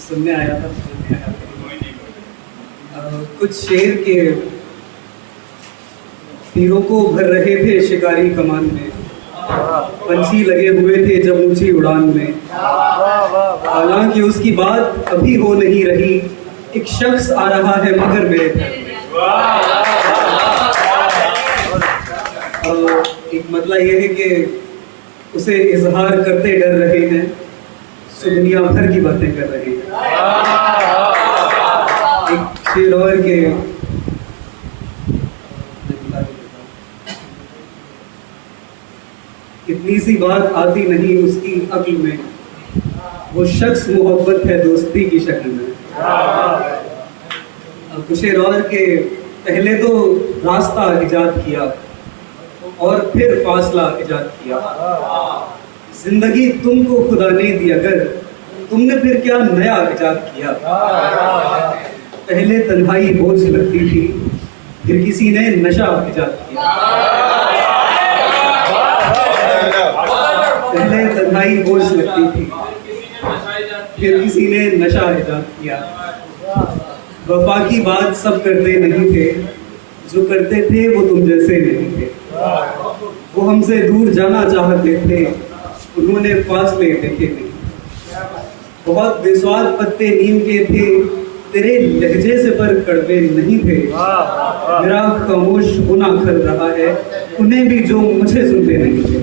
सुनने आया था। कुछ शेर के तीरों को भर रहे थे शिकारी कमान में, पंछी लगे हुए थे जब ऊंची उड़ान में। हालांकि उसकी बात अभी हो नहीं रही, एक शख्स आ रहा है मगर मेरे घर में। एक मतलब यह है कि उसे इजहार करते डर रहे हैं, सो दुनिया भर की बातें कर रहे हैं। एक शेर और के इतनी सी बात आती नहीं उसकी अक्ल में, वो शख्स मोहब्बत है दोस्ती की शक्ल में। कुछ शेर और के पहले तो रास्ता इजाद किया और फिर फासला इजाद किया। जिंदगी तुमको खुदा ने दी अगर, तुमने फिर क्या नया इजाद किया। पहले तन्हाई बोझ लगती थी, फिर किसी ने नशा इजाद किया। पहले तन्हाई बोझ लगती थी, फिर किसी ने नशा इजाद किया। वफा की बात सब करते नहीं थे, जो करते थे वो तुम जैसे नहीं थे। वो हमसे दूर जाना चाहते थे, उन्होंने फासले देखे नहीं। बहुत बेस्वाद पत्ते नीम के थे, तेरे लहजे से पर कड़वे नहीं थे। मेरा खामोश होना खल रहा है, उन्हें भी जो मुझे सुनते नहीं थे।